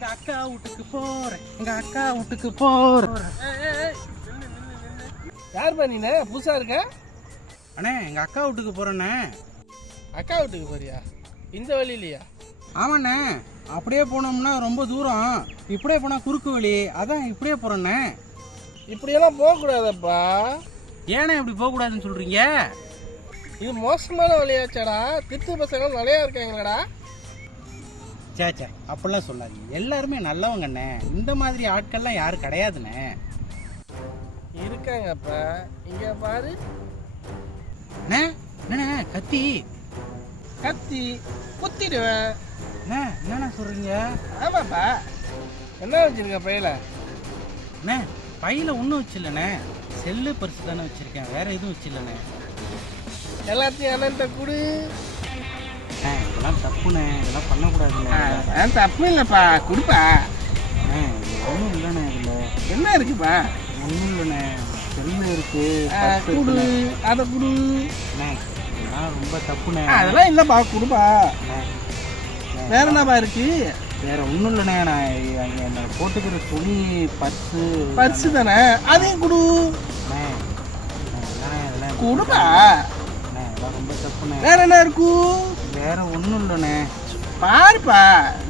எங்க அக்கா வீட்டுக்கு போறேன். எங்க அக்கா வீட்டுக்கு போறேன். யாருப்பா நீனே? புதுசா இருக்க? அண்ணே எங்க அக்கா வீட்டுக்கு போறேண்ணே. அக்கா வீட்டுக்கு போறியா? இந்த வழியிலையா ஆமாண்ணே. அப்படியே போனோம்னா ரொம்ப தூரம். இப்படியே போனா குறுக்கு வழி. அதான் இப்படியே போறேண்ணே. இப்படியெல்லாம் போகக்கூடாதப்பா. ஏண்ணே இப்படி போக கூடாதுன்னு சொல்றீங்க? இது மோசமான வழியாச்சாடா. திட்டு பசங்க நிறையா இருக்காங்களடா சே சே அப்படிலாம் சொல்லாதீங்க. எல்லாருமே நல்லவங்கண்ணே இந்த மாதிரி ஆட்கள்லாம் யாரும் கிடையாதுண்ணே. இருக்காங்கப்பா. இங்க பாரு. அண்ணே என்னண்ணே கத்தி. கத்தி. குத்திடுவேன். அண்ணே என்னண்ணே சொல்றீங்க? ஆமாப்பா. என்ன வச்சிருக்க பையில? அண்ணே பையில ஒன்றும் வச்சில்லண்ணே. செல்லு பரிசு தானே வச்சிருக்கேன். வேற எதுவும் வச்சில்லண்ணே. எல்லாத்தையும் அண்ணன்ட்ட கொடு. அண்ணே இதெல்லாம் தப்புண்ணே. இதெல்லாம் பண்ணக்கூடாதுண்ணே. தப்பு இல்லைப்பா. கொடுப்பா. ஒன்றும் இல்லைண்ணே இதில். என்ன இருக்குப்பா? ஒன்றும் இல்லைண்ணே. செல்லு இருக்கு குடு. அதை குடு. இதெல்லாம் ரொம்ப தப்புண்ணே. அதெல்லாம் இல்லைப்பா. கொடுப்பா. வேற என்னப்பா இருக்கு? வேற ஒன்றும் இல்லைண்ணே. நான் இந்த போட்டுக்கிற துணி பர்ஸு பர்ஸு தானே? அதையும் கொடு. கொடுப்பா. ரொம்ப தப்புண்ணே. வேற என்ன இருக்கும் வேற ஒன்றும் இல்லைண்ணே. பாருப்பா.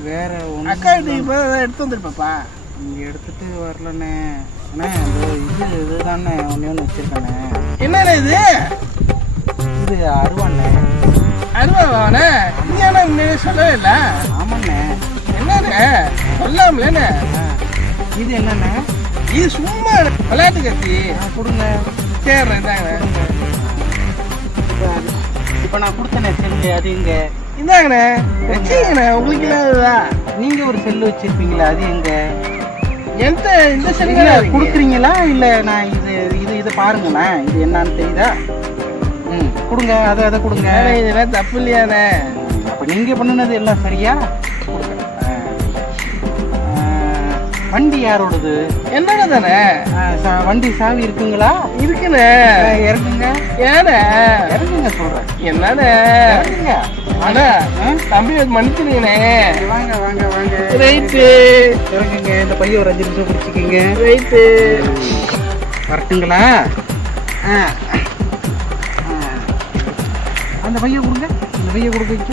வேற அக்கா ஒன்றும் வீட்டுக்கு போய் அதை எடுத்து வந்துருப்பாப்பா. இங்கே எடுத்துட்டு வரலண்ணே. அண்ணே இதோ இது இதுதாண்ணே. ஒன்று ஒன்று வச்சுருக்கேண்ணே. என்னண்ணே இது? இது அருவாண்ணே. அருவாவானே நீ ஏன்னா முன்னாடியே சொல்லவே இல்லை. ஆமாண்ணே. என்னண்ணே சொல்லாமலேண்ணே. இது என்னண்ணே? இது சும்மா விளையாட்டு கத்தி கொடுங்க. சரி இந்தாங்க இப்போ நான் கொடுத்தனே செல்லு அது எங்க? இந்தாங்கண்ணே வச்சுக்கண்ணே உங்களுக்கு இல்லாததா நீங்கள் ஒரு செல்லு வச்சிருப்பீங்களா அது எங்க? எந்த இந்த செல்லுங்க கொடுக்குறீங்களா? இல்லை நான் இது இது இதை பாருங்களேன் இது என்னன்னு தெரியுதா? ம் கொடுங்க அதை அதை கொடுங்க. இதெல்லாம் தப்பு இல்லையாண்ணே. அப்போ நீங்கள் பண்ணினது எல்லாம் சரியா? வண்டி யாரோடது? என்னடா தானே வண்டி சாவி இருக்குங்களா? இருக்குண்ணே. இறங்குங்க. ஏண்ணே இறங்குங்க சொல்கிறேன் என்னண்ணே இறங்குங்க. அண்ணா தம்பி மன்னிச்சிருங்கண்ணே. வாங்க வாங்க வாங்க. ரைட்டு. இறங்குங்க. இந்த பைய ஒரு அஞ்சு நிமிஷம் பிடிச்சிக்கிங்க ரைட்டு. வரட்டுங்களா? ஆ. அந்த பைய கொடுங்க. அந்த பைய கொடுங்க.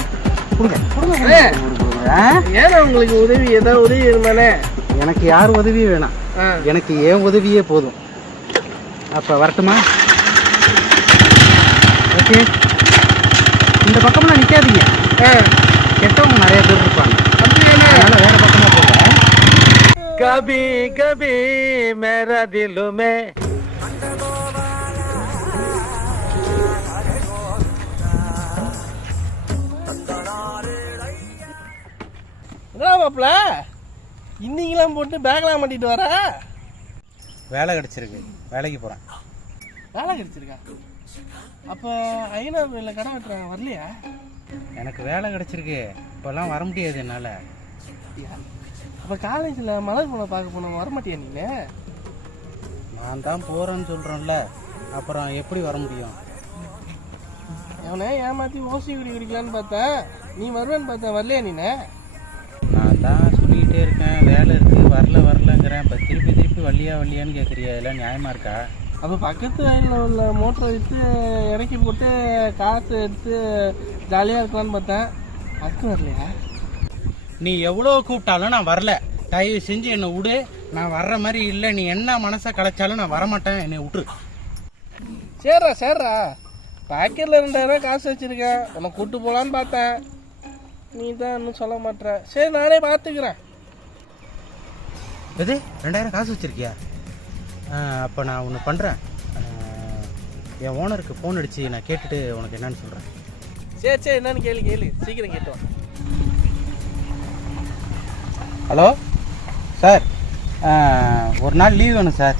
கொடுங்க? ஏன்னா உங்களுக்கு உதவி? ஏதாவது உதவி இருந்தானே எனக்கு யார் உதவியும் வேணாம். ஆ. எனக்கு ஏன் உதவியே போதும். அப்போ வரட்டுமா? ஓகே இந்த பக்கம்லாம் நிற்காதீங்க ஆ. கெட்டவங்க நிறைய பேர் இருப்பாங்க. அதனால வேற பக்கமா போங்க. கபி கபி மேரா திலு மே என்னடா மாப்பிள இன்னைக்கெல்லாம் போட்டு பேக்லாம் மாட்டிட்டு வர வேலை கிடைச்சிருக்கு. வேலைக்கு போகிறேன் வேலை கிடைச்சிருக்கா? அப்போ ஐநூறு கடை வெட்டுறாங்க வரலையா? எனக்கு வேலை கிடைச்சிருக்கு. இப்போல்லாம் வர முடியாது என்னால். அப்போ காலேஜில் மலர் பொண்ணை பார்க்க போனோம் வரமாட்டியா நீங்க நான்? தான் போகிறேன்னு சொல்கிறேன்ல அப்புறம் எப்படி வர முடியும்? அவனை ஏமாற்றி ஓசி குடி குடிக்கலான்னு பார்த்தேன் நீ வருவேன்னு பார்த்தேன் வரலையா நீனே? நான் தான் சொல்லிக்கிட்டே இருக்கேன். வேலை இருக்குது வரல வரலங்கிறேன். இப்போ திருப்பி திருப்பி வள்ளியா வள்ளியான்னு கேட்குறியா இதெல்லாம் நியாயமாக இருக்கா? அப்போ பக்கத்து வயலில் உள்ள மோட்டரை விற்று இறக்கி போட்டு காசு எடுத்து ஜாலியாக இருக்கலான்னு பார்த்தேன். அதுக்கும் வரலையா? நீ எவ்வளோ கூப்பிட்டாலும் நான் வரல. தயவு செஞ்சு என்னை விடு. நான் வர்ற மாதிரி இல்லை. நீ என்ன மனசை கலைச்சாலும் நான் வரமாட்டேன். என்னை விட்டுரு. சரிடா சரிடா பாக்கெட்டில் ரெண்டாயிரம் காசு வச்சுருக்கேன். உன்னை கூட்டு போகலான்னு பார்த்தேன். நீ தான் இன்னும் சொல்ல மாட்ற சரி நானே பார்த்துக்கிறேன். எது? ரெண்டாயிரம் காசு வச்சிருக்கியா? அப்போ நான் ஒன்று பண்ணுறேன் என் ஓனருக்கு ஃபோன் அடித்து நான் கேட்டுட்டு உனக்கு என்னன்னு சொல்கிறேன் சரி சரி என்னன்னு கேளு கேளு. சீக்கிரம் கேட்டு வா. ஹலோ? சார் ஒரு நாள் லீவ் வேணும் சார்.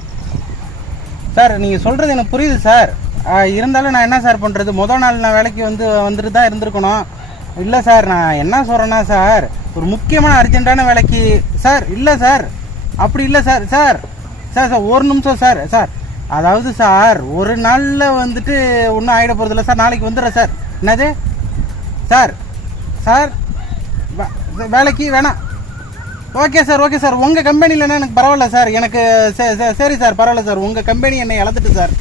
சார் நீங்கள் சொல்கிறது எனக்கு புரியுது சார். இருந்தாலும் நான் என்ன சார் பண்ணுறது முதல் நாள் நான் வேலைக்கு வந்து வந்துட்டு தான் இருந்திருக்கணும். இல்லை சார் நான் என்ன சொல்கிறேன்னா சார் ஒரு முக்கியமான அர்ஜென்ட்டான வேலைக்கு சார் இல்லை சார். அப்படி இல்லை சார் சார். சார் சார் ஒரு நிமிஷம் சார் சார். அதாவது சார் ஒரு நாளில் வந்துட்டு ஒன்றும் ஆகிட போகிறதில்ல சார். நாளைக்கு வந்துடுறேன் சார். என்னது? சார் சார் வேலைக்கு வேணாம். Okay sir okay sir. உங்கள் கம்பெனிலன்னா எனக்கு பரவாயில்ல சார். எனக்கு சரி சார் பரவாயில்ல சார். உங்கள் கம்பெனி என்னை இழந்துட்டு சார்.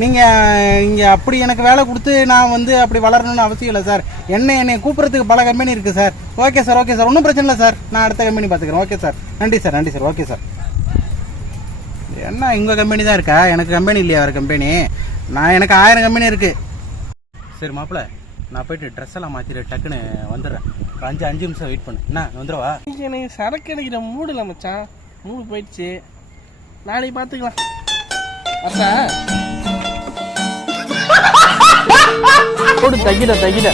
நீங்கள் இங்கே அப்படி எனக்கு வேலை கொடுத்து நான் வந்து அப்படி வளரணும்னு அவசியம் இல்லை சார். என்ன என்னை கூப்பிட்றதுக்கு பல கம்பெனி இருக்குது sir. Okay sir okay sir. ஒன்றும் பிரச்சனை இல்லை சார். நான் அடுத்த கம்பெனி பார்த்துக்கிறேன். Okay sir. நன்றி சார் நன்றி சார். Okay sir. என்ன உங்கள் கம்பெனி தான் இருக்கா? எனக்கு கம்பெனி இல்லையா வேறு கம்பெனி நான் எனக்கு ஆயிரம் கம்பெனி இருக்குது சரி மாப்பிள்ள நான் போயிட்டு ட்ரெஸ் எல்லாம் மாற்றிட்டு டக்குன்னு வந்துடுறேன். ஒரு அஞ்சு அஞ்சு நிமிஷம் வெயிட் பண்ணு. என்ன வந்துடுவா? இன்னைக்கு எனக்கு சரக்கு அடிக்கிற மூடில் மச்சான். மூடு போயிடுச்சு. நாளைக்கு பார்த்துக்கலாம். அத்தா. போடு தகிட தகிட